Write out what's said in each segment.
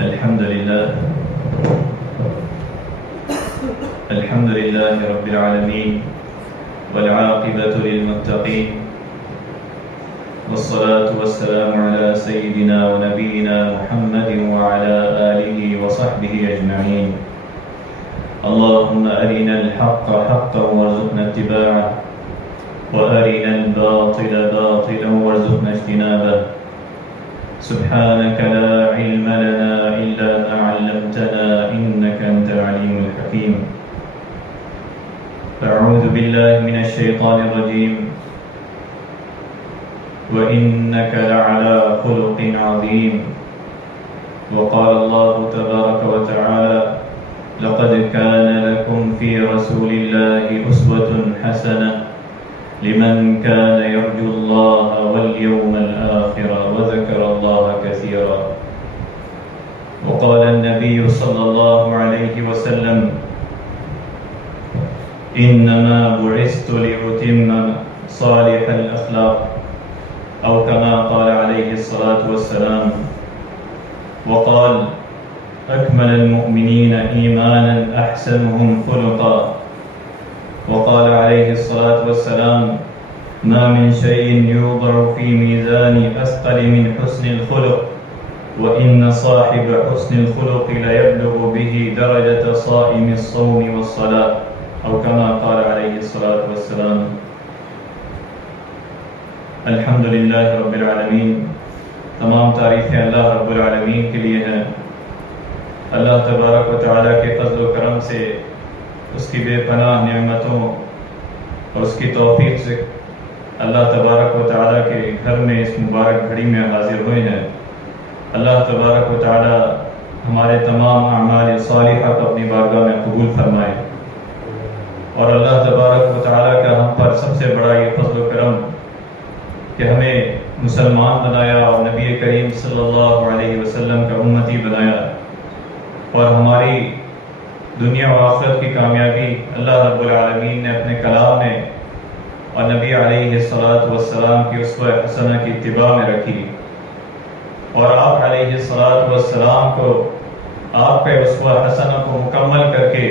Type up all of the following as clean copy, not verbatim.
الحمد لله رب العالمين والعاقبة للمتقين والصلاة والسلام على سيدنا ونبينا محمد وعلى آله وصحبه أجمعين. اللهم أرنا الحق حقا وارزقنا اتباعه وأرنا الباطل باطلا وارزقنا اجتنابه. سبحانك لا علم لنا إلا ما علمتنا إنك أنت العليم الحكيم. أعوذ بالله من الشيطان الرجيم. وإنك لعلى خلق عظيم. وقال الله تبارك وتعالى: لقد كان لكم في رسول الله أسوة حسنة لمن كان يرجو الله واليوم الآخر وذكر الله كثيرا. وقال النبي صلى الله عليه وسلم: إنما بعثت لأتم صالح الأخلاق، أو كما قال عليه الصلاة والسلام. وقال: أكمل المؤمنين إيمانا أحسنهم خلقا. وقال عليه الصلاة والسلام: ما من شيء يوضع في ميزان أثقل من حسن الخلق، وإن صاحب حسن الخلق ليبلغ به درجة صائم الصوم والصلاة، أو كما قال عليه الصلاة والسلام. الحمد للہ رب العالمین. تمام تعریفیں اللہ رب العالمین کے لیے ہیں. اللہ تبارک و تعالیٰ کے فضل و کرم سے، اس کی بے پناہ نعمتوں اور اس کی توفیق سے اللہ تبارک و تعالیٰ کے گھر میں اس مبارک گھڑی میں حاضر ہوئے ہیں. اللہ تبارک و تعالیٰ ہمارے تمام اعمال صالحہ کو اپنی بارگاہ میں قبول فرمائے، اور اللہ تبارک و تعالیٰ کا ہم پر سب سے بڑا یہ فضل و کرم کہ ہمیں مسلمان بنایا اور نبی کریم صلی اللہ علیہ وسلم کا امتی بنایا، اور ہماری دنیا و آخرت کی کامیابی اللہ رب العالمین نے اپنے کلام میں اور نبی علیہ الصلاۃ والسلام کی اسوہ حسنہ کی اتباع میں رکھی، اور آپ علیہ الصلاۃ والسلام کو آپ کے اسوہ حسنہ کو مکمل کر کے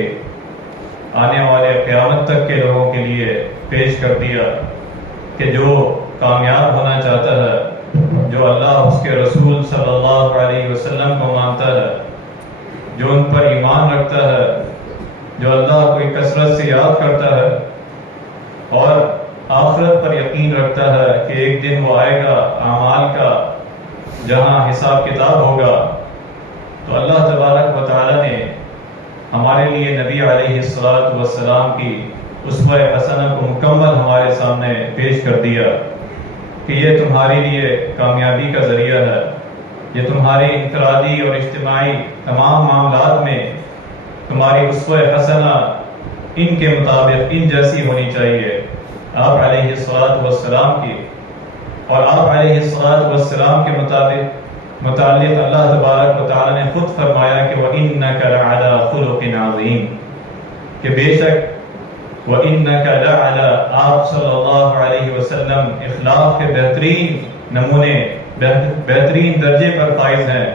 آنے والے قیامت تک کے لوگوں کے لیے پیش کر دیا کہ جو کامیاب ہونا چاہتا ہے، جو اللہ اس کے رسول صلی اللہ علیہ وسلم کو مانتا ہے، جو ان پر ایمان رکھتا ہے، جو اللہ کو کثرت سے یاد کرتا ہے اور آخرت پر یقین رکھتا ہے کہ ایک دن وہ آئے گا اعمال کا جہاں حساب کتاب ہوگا، تو اللہ تبارک و تعالیٰ نے ہمارے لیے نبی علیہ الصلاۃ والسلام کی اسوہ حسنہ کو مکمل ہمارے سامنے پیش کر دیا کہ یہ تمہارے لیے کامیابی کا ذریعہ ہے، یہ تمہاری انفرادی اور اجتماعی تمام معاملات میں تمہاری اسوہ حسنہ ان کے مطابق ان جیسی ہونی چاہیے آپ علیہ الصلاۃ والسلام کی، اور آپ علیہ الصلاۃ والسلام کے متعلق اللہ تبارک و تعالیٰ نے خود فرمایا کہ وَإِنَّكَ لَعَلَىٰ خُلُقٍ عَظِيمٍ، کہ بے شک وَإِنَّكَ لَعَلَىٰ، آپ صلی اللہ علیہ وسلم اخلاق کے بہترین نمونے، بہترین درجے پر فائز ہیں،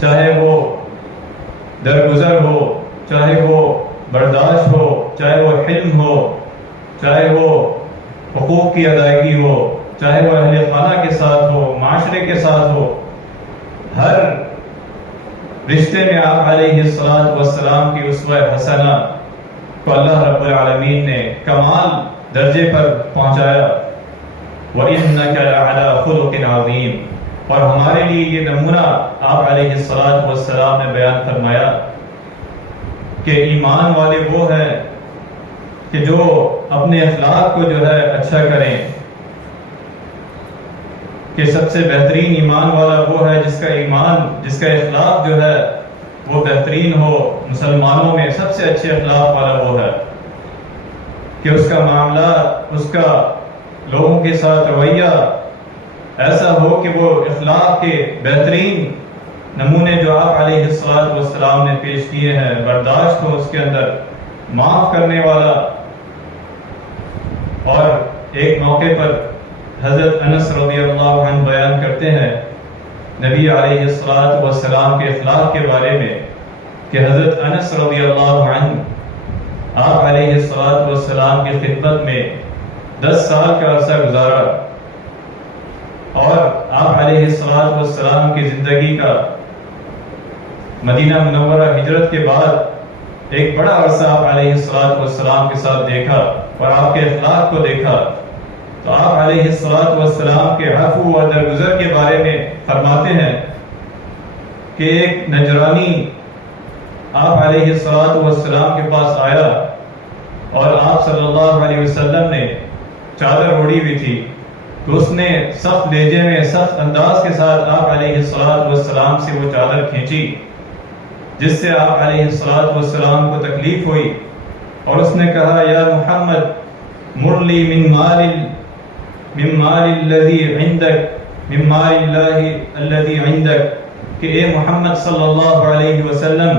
چاہے وہ درگزر ہو، چاہے وہ برداشت ہو، چاہے وہ حلم ہو، چاہے وہ حقوق کی ادائیگی ہو، چاہے وہ اہل خانہ کے ساتھ ہو، معاشرے کے ساتھ ہو، ہر رشتے میں آپ علیہ الصلاۃ والسلام کی اسوہ حسنہ کو اللہ رب العالمین نے کمال درجے پر پہنچایا. وَإِنَّكَ لَعَلَىٰ خُلُقٍ عَظِيمٍ، اور ہمارے لیے یہ نمونہ آپ علیہ الصلاۃ والسلام نے بیان فرمایا کہ ایمان والے وہ ہیں کہ جو اپنے اخلاق کو جو ہے اچھا کریں، کہ سب سے بہترین ایمان والا وہ ہے جس کا ایمان، جس کا اخلاق جو ہے وہ بہترین ہو. مسلمانوں میں سب سے اچھے اخلاق والا وہ ہے کہ اس کا معاملہ، اس کا لوگوں کے ساتھ رویہ ایسا ہو کہ وہ اخلاق کے بہترین نمونے جو آپ علیہ الصلاۃ والسلام نے پیش کیے ہیں، برداشت ہو اس کے اندر، معاف کرنے والا. اور ایک موقع پر حضرت انس رضی اللہ عنہ بیان کرتے ہیں نبی علیہ الصلوۃ والسلام کے اخلاق کے بارے میں کہ حضرت انس رضی اللہ عنہ آپ علیہ الصلوۃ والسلام کی خدمت میں 10 سال کا عرصہ گزارا، اور آپ علیہ الصلوۃ والسلام کی زندگی کا مدینہ منورہ ہجرت کے بعد ایک بڑا عرصہ آپ علیہ الصلوۃ والسلام کے ساتھ دیکھا اور آپ کے اخلاق کو دیکھا، تو آپ علیہ الصلوۃ والسلام کے عفو و درگزر کے بارے میں فرماتے ہیں کہ ایک نجرانی آپ علیہ الصلوۃ والسلام کے پاس آیا اور آپ صلی اللہ علیہ وسلم نے چادر اوڑھی ہوئی تھی، تو اس نے سخت لہجے میں سخت انداز کے ساتھ آپ علیہ الصلوۃ والسلام سے وہ چادر کھینچی، جس سے آپ علیہ الصلوۃ والسلام کو تکلیف ہوئی، اور اس نے کہا یا محمد مرلی من مال الذی عندک من مال اللہ الذی عندک، کہ اے محمد صلی اللہ علیہ وسلم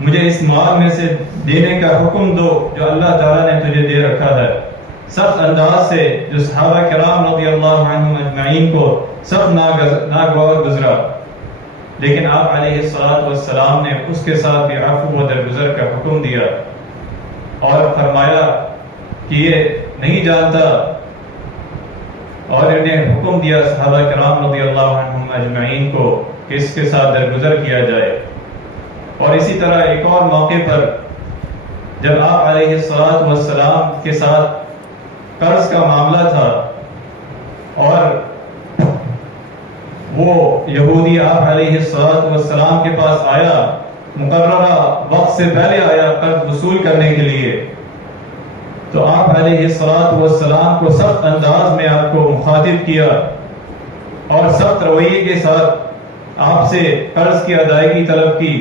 مجھے اس مال میں سے دینے کا حکم دو جو اللہ تعالیٰ نے تجھے دے رکھا ہے۔ سخت انداز سے جو صحابہ کرام رضی اللہ عنہم اجمعین کو سخت ناگوار گزرا، لیکن آپ علیہ الصلوۃ والسلام نے اس کے ساتھ بھی عفو و درگزر کا حکم دیا اور فرمایا کہ یہ نہیں جانتا، اور انہیں حکم دیا صحابہ کرام رضی اللہ عنہم اجمعین کو کہ اس کے ساتھ درگزر کیا جائے۔ اور اسی طرح ایک اور موقع پر جب آپ علیہ الصلوۃ والسلام کے ساتھ قرض کا معاملہ تھا، اور وہ یہودی آپ علیہ الصلوۃ والسلام کے پاس آیا، مقررہ وقت سے پہلے آیا قرض وصول کرنے کے لیے، تو آپ علیہ الصلوۃ والسلام کو سخت انداز میں آپ کو مخاطب کیا اور سخت رویے کے ساتھ آپ سے قرض کی ادائیگی طلب کی،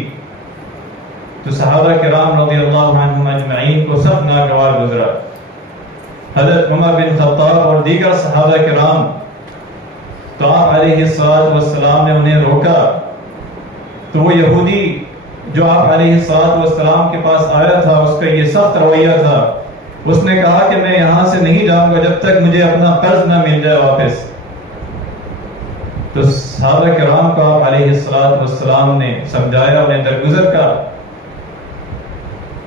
تو صحابہ کرام رضی اللہ عنہم اجمعین کو سخت ناگوار گزرا۔ حضرت عمر بن خطاب اور دیگر صحابہ کرام، تو آپ علیہ الصلوۃ والسلام نے انہیں روکا، تو وہ یہودی جو آپ علیہ الصلوۃ والسلام کے پاس آیا تھا اس کا یہ سخت رویہ تھا، اس نے کہا کہ میں یہاں سے نہیں جاؤں گا جب تک مجھے اپنا قرض نہ مل جائے واپس۔ تو صحابہ کرام کو آپ علیہ الصلوۃ والسلام نے سمجھایا، انہیں درگزر کا،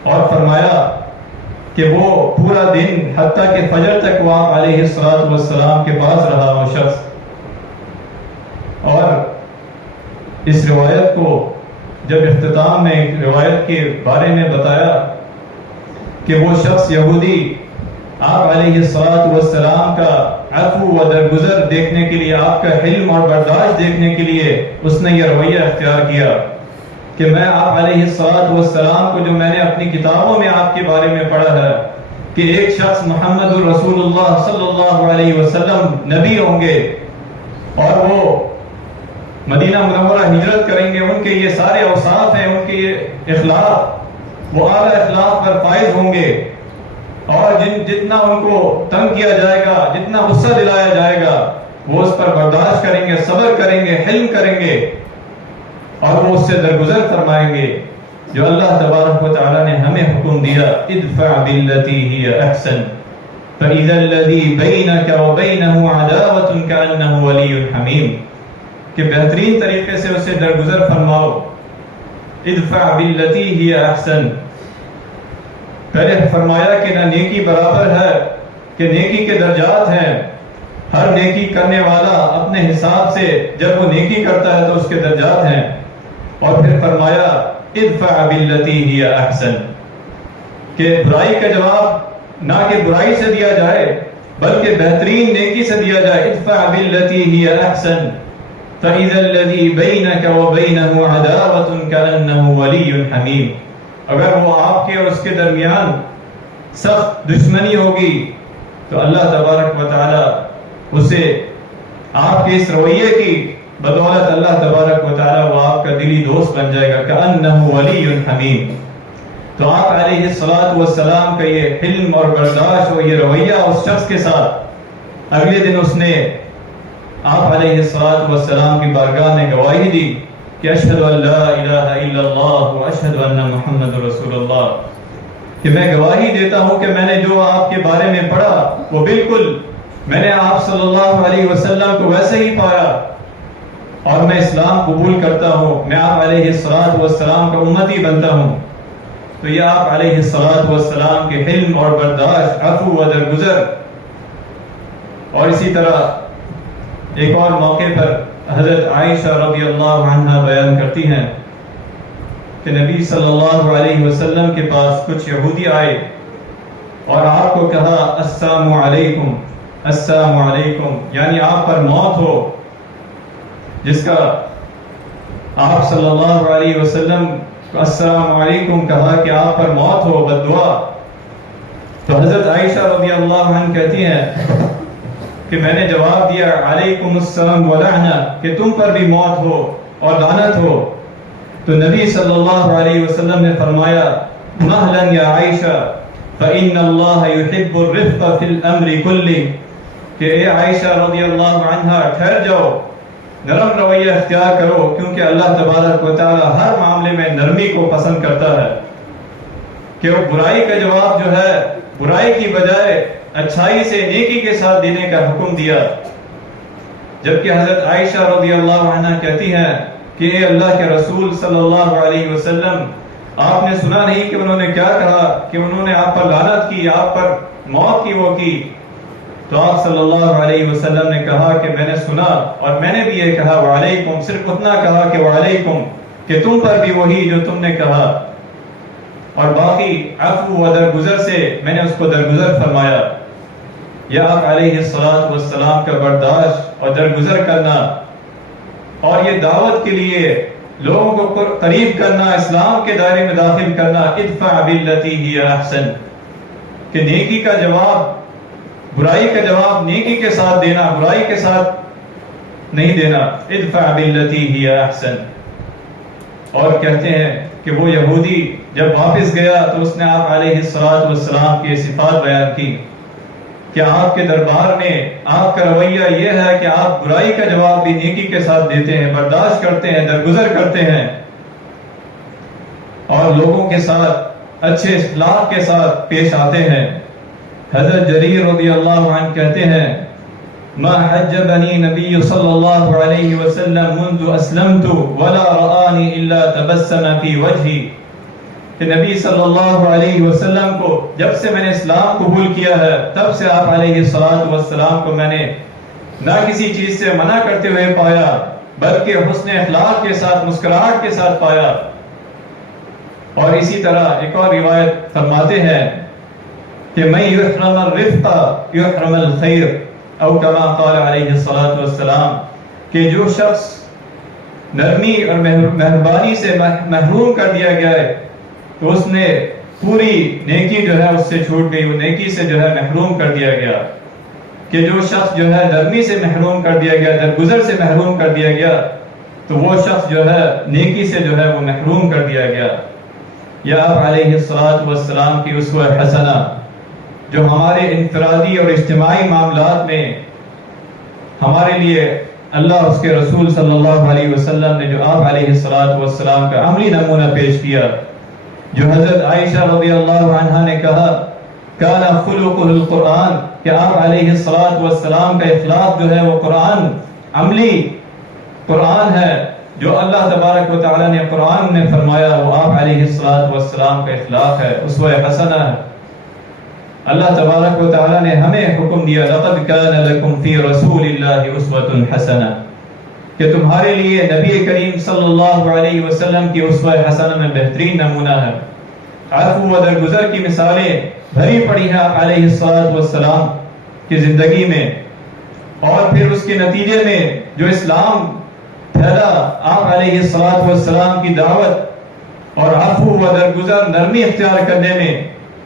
اور فرمایا کہ وہ پورا دن حتیٰ کہ فجر تک وہ آپ علیہ الصلوۃ والسلام کے پاس رہا وہ شخص، اور اس روایت کو جب اختتام میں روایت کے بارے میں بتایا کہ وہ شخص یہودی آپ علیہ الصلوۃ والسلام کا عفو و درگزر دیکھنے کے لیے، آپ کا حلم اور برداشت دیکھنے کے لیے اس نے یہ رویہ اختیار کیا کہ میں آپ علیہ الصلوۃ والسلام کو جو میں نے اپنی کتابوں میں آپ کے بارے میں پڑھا ہے کہ ایک شخص محمد الرسول اللہ صلی اللہ علیہ وسلم نبی ہوں گے اور وہ مدینہ منورہ ہجرت کریں گے، ان کے یہ سارے اوصاف ہیں، ان کے یہ اخلاق، وہ اعلیٰ اخلاق پر فائز ہوں گے، اور جتنا ان کو تنگ کیا جائے گا، جتنا غصہ دلایا جائے گا، وہ اس پر برداشت کریں گے، صبر کریں گے، حلم کریں گے، اور وہ اس سے درگزر فرمائیں گے، جو اللہ تبارک و تعالیٰ نے ہمیں حکم دیا ادفع باللتی ہی احسن فإذا الذی بینک وبینہ عداوۃ کأنہ ولی حمیم، کہ بہترین طریقے سے اسے درگزر فرماؤ۔ ادفع باللتی ہی احسن، پہلے فرمایا کہ نہ نیکی برابر ہے، کہ نیکی کے درجات ہیں، ہر نیکی کرنے والا اپنے حساب سے جب وہ نیکی کرتا ہے تو اس کے درجات ہیں، اور پھر فرمایا ادفع باللتی ہی احسن، کہ برائی کا جواب نہ کہ برائی سے دیا جائے بلکہ بہترین نیکی سے دیا جائے۔ ادفع باللتی ہی احسن فإذا الذی بینک وبینہ عداوۃ کأنہ ولی حمیم، اگر وہ آپ کے اور اس کے درمیان سخت دشمنی ہوگی تو اللہ تبارک و تعالی اسے آپ کے اس رویے کی بدولت اللہ تبارک و تعالی وہ آپ کا دلی دوست بن جائے گا، کأنہ ولی حمیم۔ تو آپ علیہ الصلوۃ والسلام کا یہ حلم اور برداشت اور یہ رویہ اس شخص کے ساتھ، اگلے دن اس نے آپ علیہ الصلوۃ والسلام کی بارگاہ میں گواہی دی کہ اشہد ان لا الہ الا اللہ واشہد ان محمد رسول اللہ، کہ میں گواہی دیتا ہوں کہ میں نے جو آپ کے بارے میں پڑھا وہ بالکل میں نے آپ صلی اللہ علیہ وسلم کو ویسے ہی پایا، اور میں اسلام قبول کرتا ہوں، میں آپ علیہ السلام کا امتی بنتا ہوں، تو یہ آپ علیہ السلام کے حلم اور برداشت، عفو و درگزر. اور اسی طرح ایک اور موقع پر حضرت عائشہ رضی اللہ عنہا بیان کرتی ہیں کہ نبی صلی اللہ علیہ وسلم کے پاس کچھ یہودی آئے اور آپ کو کہا السلام علیکم السلام علیکم، یعنی آپ پر موت ہو، جس کا آپ صلی اللہ علیہ وسلم السلام علیکم کہا کہ آپ پر موت ہو، بد دعا. تو حضرت عائشہ رضی اللہ عنہ کہتی ہیں کہ میں نے جواب دیا علیکم السلام ولعنہ، کہ تم پر بھی موت ہو اور لعنت ہو. تو نبی صلی اللہ علیہ وسلم نے فرمایا مہلا یا عائشہ فإن اللہ يحب الرفق في الامر كله، کہ اے عائشہ رضی اللہ عنہ ٹھہر جاؤ، نرم رویہ اختیار کرو، کیونکہ اللہ تبارک و تعالی ہر معاملے میں نرمی کو پسند کرتا ہے. کہ وہ برائی کا جواب جو ہے برائی کی بجائے اچھائی سے نیکی کے ساتھ دینے کا حکم دیا. جبکہ حضرت عائشہ رضی اللہ عنہ کہتی ہیں کہ اے اللہ کے رسول صلی اللہ علیہ وسلم، آپ نے سنا نہیں کہ انہوں نے کیا کہا، کہ انہوں نے آپ پر لعنت کی، آپ پر موت کی وہ کی. تو آپ صلی اللہ علیہ وسلم نے کہا کہ میں نے سنا اور میں نے بھی یہ کہا وعلیکم، صرف اتنا کہا کہ وعلیکم، کہ تم پر بھی وہی جو تم نے کہا، اور باقی عفو و درگزر سے میں نے اس کو درگزر فرمایا. یا آپ علیہ السلام کا برداشت اور درگزر کرنا، اور یہ دعوت کے لیے لوگوں کو قریب کرنا، اسلام کے دائرے میں داخل کرنا، ادفع باللتی ہی احسن، کہ نیکی کا جواب، برائی کا جواب نیکی کے ساتھ دینا، برائی کے ساتھ نہیں دینا. ادفع باللتی ہی احسن. اور کہتے ہیں کہ وہ یہودی جب واپس گیا تو اس نے آپ علیہ السلام کی صفات بیان کی کہ آپ کے دربار میں آپ کا رویہ یہ ہے کہ آپ برائی کا جواب بھی نیکی کے ساتھ دیتے ہیں، برداشت کرتے ہیں، درگزر کرتے ہیں، اور لوگوں کے ساتھ اچھے اخلاق کے ساتھ پیش آتے ہیں. حضرت جریر رضی اللہ عنہ کہتے ہیں ما حجبنی نبی صلی اللہ علیہ وسلم منذ اسلمت ولا رآنی الا تبسم فی وجہی، کہ نبی صلی اللہ علیہ وسلم کو جب سے میں نے اسلام قبول کیا ہے تب سے آپ علیہ السلام کو میں نے نہ کسی چیز سے منع کرتے ہوئے پایا، بلکہ حسن اخلاق کے ساتھ، مسکراہٹ کے ساتھ پایا. اور اسی طرح ایک اور روایت فرماتے ہیں کہ من یحرم الرفق یحرم الخیر، او کما قال علیہ السلام، کہ جو شخص نرمی اور مہربانی سے محروم کر دیا گیا ہے تو اس نے پوری نیکی جو ہے اس سے چھوٹ گئی، وہ نیکی سے جو ہے محروم کر دیا گیا. کہ جو شخص جو ہے نرمی سے محروم کر دیا گیا، درگزر سے محروم کر دیا گیا، تو وہ شخص جو ہے نیکی سے جو ہے وہ محروم کر دیا گیا. یا آپ علیہ السلام کی اسوہ حسنہ، جو ہمارے انفرادی اور اجتماعی معاملات میں ہمارے لیے اللہ اس کے رسول صلی اللہ علیہ وسلم نے جو آپ علیہ السلام کا عملی نمونہ پیش کیا، جو حضرت عائشہ رضی اللہ عنہا نے کہا کان خلقہ القرآن، کہ آپ علیہ السلام کا اخلاق جو ہے وہ قرآن، عملی قرآن ہے. جو اللہ تبارک و تعالی نے قرآن میں فرمایا وہ آپ علیہ السلام کا اخلاق ہے، اسوہ حسنہ ہے. اللہ تبارک و تعالی نے ہمیں حکم دیا لقد کان لکم فی رسول اللہ اسوۃ حسنہ، کہ تمہارے لیے نبی کریم صلی اللہ علیہ وسلم کی اسوہ حسنہ میں بہترین نمونہ ہے. عفو و درگزر کی مثالیں بھری پڑی ہیں آپ علیہ السلام کی زندگی میں، اور پھر اس کے نتیجے میں جو اسلام پھیلا، آپ علیہ السلام کی دعوت اور عفو و درگزر، نرمی اختیار کرنے میں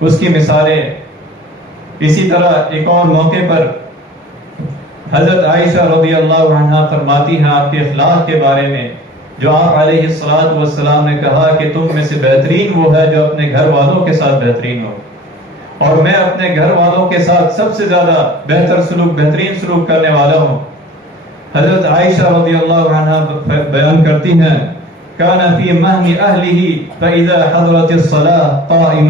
اس کی مثالیں. اسی طرح ایک اور موقع پر حضرت عائشہ رضی اللہ عنہا فرماتی ہیں آپ کے اخلاق کے بارے میں، جو آپ علیہ السلام نے کہا کہ تم میں سے بہترین وہ ہے جو اپنے گھر والوں کے ساتھ بہترین ہو، اور میں اپنے گھر والوں کے ساتھ سب سے زیادہ بہترین سلوک کرنے والا ہوں. حضرت عائشہ رضی اللہ عنہا بیان کرتی ہیں کان فی مہن اہلہ فاذا حضرت الصلاة قام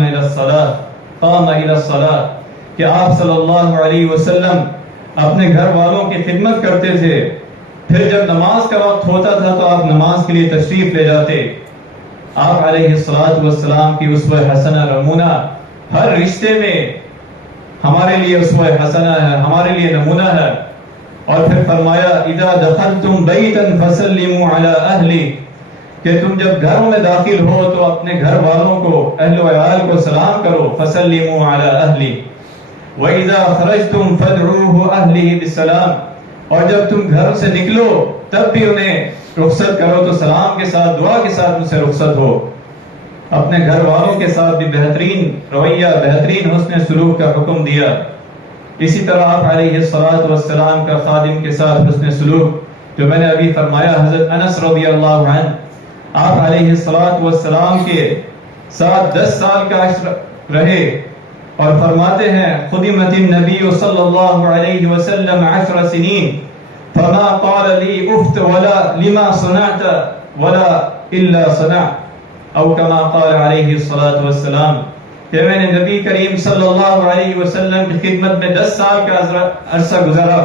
الى الصلاة، کہ آپ صلی اللہ علیہ وسلم اپنے گھر والوں کی خدمت کرتے تھے، پھر جب نماز کا وقت ہوتا تھا تو آپ نماز کے لیے تشریف لے جاتے. آپ علیہ السلام کی اسوہ حسنہ نمونہ ہر رشتے میں ہمارے لیے اسوہ حسنہ ہے، ہمارے لیے نمونہ ہے. اور پھر فرمایا اذا دخلتم بیتا فسلموا علی اہلہ، کہ تم جب گھروں میں داخل ہو تو اپنے گھر والوں کو، اہل و عیال کو سلام کرو. فسلموا علی اہلہ. وَإِذَا خَرَجْتُمْ فَادْعُوهُ أَهْلِهِ بِالسَّلَامِ، اور جب تم گھر سے نکلو تب بھی انہیں رخصت کرو تو سلام کے ساتھ، دعا کے ساتھ ان سے رخصت ہو. اپنے گھر والوں کے ساتھ بھی بہترین رویہ، بہترین حسن سلوک کا حکم دیا. اسی طرح آپ علیہ السلام کا خادم کے ساتھ حسن سلوک، جو میں نے ابھی فرمایا، حضرت انس رضی اللہ عنہ آپ علیہ السلام کے ساتھ 10 سال کا عشر رہے، اور فرماتے ہیں خدمت النبی صلی اللہ علیہ وسلم 10 سنین فما قال لی افت ولا لما صنعت ولا الا صنعت، او کما قال علیہ السلام، کہ میں نے نبی کریم صلی اللہ علیہ وسلم کی خدمت میں 10 سال کا عرصہ گزارا.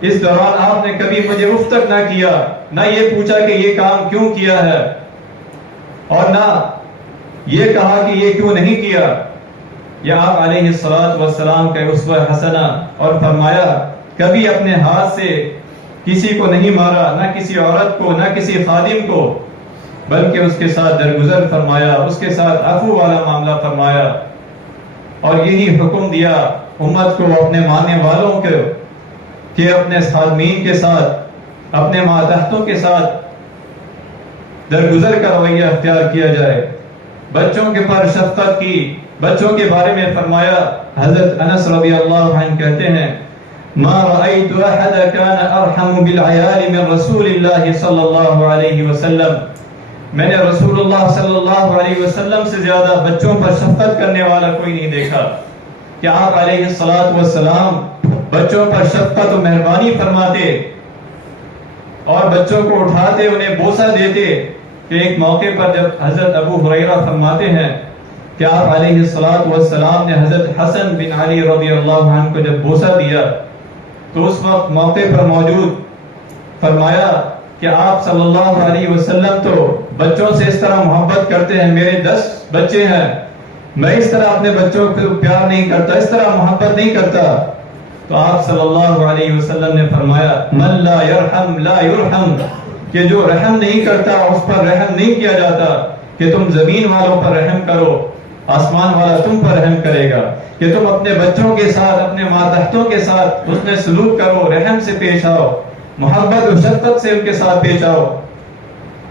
اس دوران آپ نے کبھی مجھے اف تک نہ کیا، نہ یہ پوچھا کہ یہ کام کیوں کیا ہے، اور نہ یہ کہا کہ یہ کیوں نہیں کیا. یا آپ علیہ السلام کا اسوہ حسنہ. اور فرمایا کبھی اپنے ہاتھ سے کسی کو نہیں مارا، نہ کسی عورت کو، نہ کسی خادم کو، بلکہ اس کے ساتھ درگزر فرمایا، اس کے ساتھ عفو والا معاملہ فرمایا. اور یہی حکم دیا امت کو، اپنے ماننے والوں کو، کہ اپنے خادمین کے ساتھ، اپنے ماتحتوں کے ساتھ درگزر کا رویہ اختیار کیا جائے. بچوں کے پر شفقت کی. بچوں کے بارے میں فرمایا، حضرت انس رضی اللہ عنہ کہتے ہیں ما رأيت احد كان ارحم بالعيال من رسول الله صلی اللہ علیہ وسلم. میں نے رسول اللہ صلی اللہ علیہ وسلم سے زیادہ بچوں پر شفقت کرنے والا کوئی نہیں دیکھا. کہ آپ علیہ السلام بچوں پر شفقت و مہربانی فرماتے اور بچوں کو اٹھاتے، انہیں بوسہ دیتے. کہ ایک موقع پر جب حضرت ابو ہریرہ فرماتے ہیں کہ آپ علیہ السلام نے حضرت حسن بن علی رضی اللہ عنہ کو جب بوسہ دیا تو اس وقت موقع پر موجود فرمایا کہ آپ صلی اللہ علیہ وسلم تو بچوں سے اس طرح محبت کرتے ہیں، میرے 10 بچے ہیں، میں اس طرح اپنے بچوں کو پیار نہیں کرتا، اس طرح محبت نہیں کرتا. تو آپ صلی اللہ علیہ وسلم نے فرمایا من لا یرحم لا یرحم، کہ جو رحم نہیں کرتا اس پر رحم نہیں کیا جاتا. کہ تم زمین والوں پر رحم کرو، آسمان والا تم پر رحم کرے گا. کہ تم اپنے بچوں کے ساتھ، اپنے ماتحتوں کے ساتھ حسن سلوک کرو، رحم سے پیش آؤ، محبت و شفقت سے ان کے ساتھ پیش آؤ.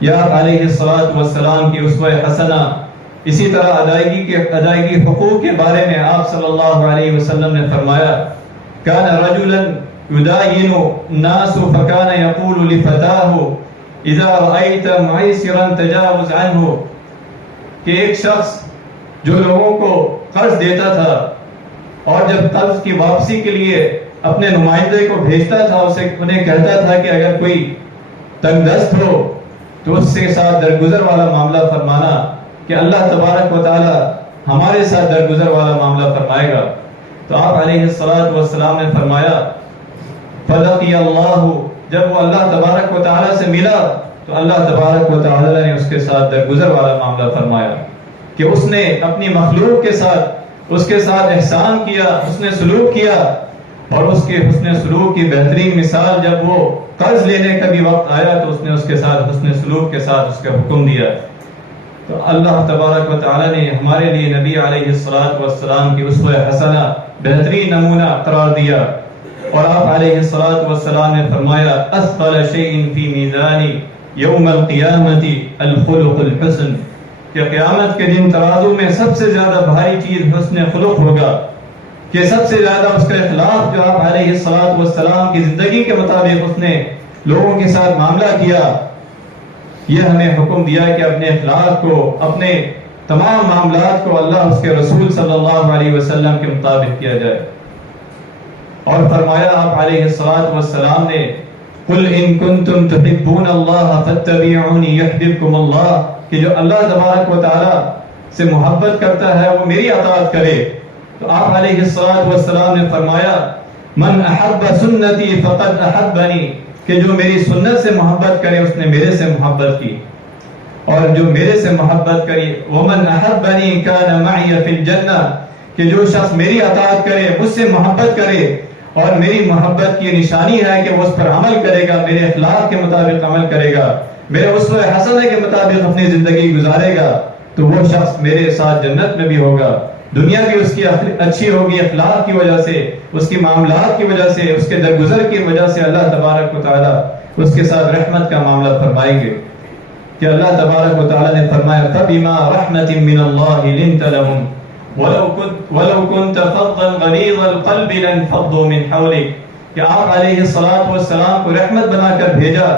یا علیہ السلام کی اسوہ حسنہ. اسی طرح ادائیگی حقوق کے بارے میں آپ صلی اللہ علیہ وسلم نے فرمایا کان رجلا یداین الناس فکان یقول لفتاہ اذا رأیت معسرا تجاوز عنہ، کہ ایک شخص جو لوگوں کو قرض دیتا تھا اور جب قرض کی واپسی کے لیے اپنے نمائندے کو بھیجتا تھا، انہیں کہتا تھا کہ اگر کوئی تنگ دست ہو تو اس کے ساتھ درگزر والا معاملہ فرمانا، کہ اللہ تبارک و تعالی ہمارے ساتھ درگزر والا معاملہ فرمائے گا. تو آپ علیہ السلام نے فرمایا فلقی اللہ، جب وہ اللہ تبارک و تعالی سے ملا تو اللہ تبارک و تعالی نے اس کے ساتھ درگزر والا معاملہ فرمایا. کہ اس نے اپنی مخلوق کے ساتھ، اس کے ساتھ احسان کیا، حسن سلوک کیا. اور اس کے حسن سلوک کی بہترین مثال جب وہ قرض لینے کا بھی وقت آیا تو اس نے اس کے ساتھ حسن سلوک کے ساتھ اس کا حکم دیا. تو اللہ تبارک و تعالی نے ہمارے لیے نبی علیہ السلام کی اسوہ حسنہ بہترین نمونہ قرار دیا. اور آپ علیہ السلام نے فرمایا اثقل شیء فی میزان یوم القیامت الخلق الحسن، کہ قیامت کے دن ترازو میں سب سے زیادہ بھاری چیز حسن خلق ہوگا. کہ سب سے زیادہ اس کا اخلاق، جو آپ علیہ السلام کی زندگی کے مطابق اس نے لوگوں کے ساتھ معاملہ کیا. یہ ہمیں حکم دیا کہ اپنے اخلاق کو، اپنے تمام معاملات کو اللہ اس کے رسول صلی اللہ علیہ وسلم کے مطابق کیا جائے. اور فرمایا آپ علیہ السلام نے قل ان کنتم تحبون اللہ فاتبعونی یحببکم اللہ، کہ جو اللہ تبارک و تعالی سے محبت کرتا ہے وہ میری اطاعت کرے. تو آپ علیہ السلام نے فرمایا من احب سنتی فقد احبنی، کہ جو میری سنت سے محبت کرے اس نے میرے سے محبت کی، اور جو میرے سے محبت کری ومن احبنی کان معی فی الجنہ، کہ جو شخص میری اطاعت کرے، مجھ سے محبت کرے، اور میری محبت کی نشانی ہے کہ وہ اس پر عمل کرے گا، میرے اخلاق کے مطابق عمل کرے گا، میرے اسوہ حسنہ کے مطابق اپنی زندگی گزارے گا، تو وہ شخص میرے ساتھ جنت میں بھی ہوگا، دنیا بھی اس کی اچھی ہوگی اخلاق کی وجہ سے، اس کی معاملات کی وجہ سے، اس کے درگزر کی وجہ سے اللہ تبارک و تعالیٰ اس کے ساتھ رحمت کا معاملہ فرمائیں گے۔ کہ اللہ تبارک و تعالیٰ نے فرمایا فَبِمَا رَحْمَةٍ مِّنَ اللَّهِ لِنْتَ لَهُمْ وَلَوْ كُنْتَ فَضًّا غَلِيظَ الْقَلْبِ لَانفَضُّوا مِنْ حَوْلِكَ، کہ آپ علیہ السلام کو رحمت بنا کر بھیجا،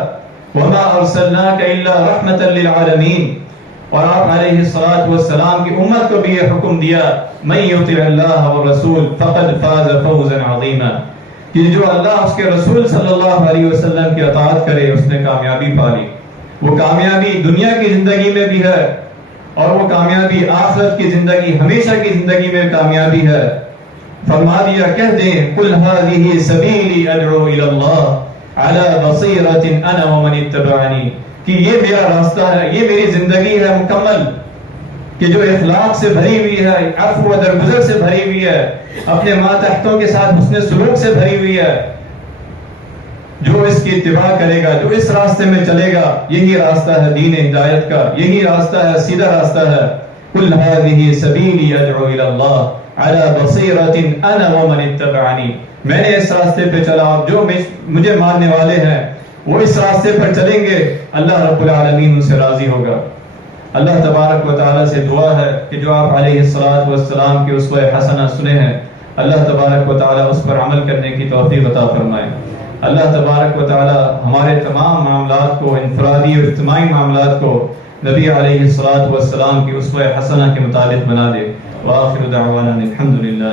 وَمَا أَرْسَلْنَاكَ إِلَّا رَحْمَةً لِلْعَالَمِينَ، اور آپ علیہ السلام کی امت کو بھی یہ حکم دیا مَن يُطِعِ اللَّهَ وَالرَّسُولَ فَقَدْ فَازَ فَوْزًا عَظِيمًا، کہ جو اللہ اس کے رسول صلی اللہ علیہ وسلم کی اطاعت کرے اس نے کامیابی پا لی۔ وہ کامیابی دنیا کی زندگی میں بھی ہے، اور وہ کامیابی آخرت کی زندگی، ہمیشہ کی زندگی میں کامیابی ہے۔ فرما دیا کہہ دیں قُلْ هَٰذِهِ سَبِيلِي أَدْعُو إِلَى اللَّهِ عَلَىٰ بَصِيرَةٍ أَنَا وَمَنِ اتَّبَعَنِي، کہ یہ میرا راستہ ہے، یہ میری زندگی ہے مکمل، کہ جو اخلاق سے بھری ہوئی ہے، عفو و درگزر سے بھری ہوئی ہے، اپنے ماتحتوں کے ساتھ حسن سلوک سے بھری ہوئی ہے۔ جو اس کی اتباع کرے گا، جو اس راستے میں چلے گا، یہی راستہ ہے دین ہدایت کا، یہی راستہ ہے، سیدھا راستہ ہے۔ قُلْ هَٰذِهِ سَبِيلِي أَدْعُو إِلَى اللَّهِ عَلَىٰ بَصِيرَةٍ أَنَا وَمَنِ اتَّبَعَنِي، میں نے اس راستے پہ چلا، اور جو مجھے ماننے والے ہیں وہ اس راستے پر چلیں گے، اللہ رب العالمین ان سے راضی ہوگا۔ اللہ تبارک و تعالیٰ سے دعا ہے کہ جو آپ علیہ السلام کی اسوہ حسنہ سنے ہیں، اللہ تبارک و تعالیٰ اس پر عمل کرنے کی توفیق عطا فرمائے۔ اللہ تبارک و تعالیٰ ہمارے تمام معاملات کو، انفرادی اور اجتماعی معاملات کو نبی علیہ السلام کی اسوہ حسنہ کے مطابق بنا دے۔ وآخر دعوانا الحمدللہ۔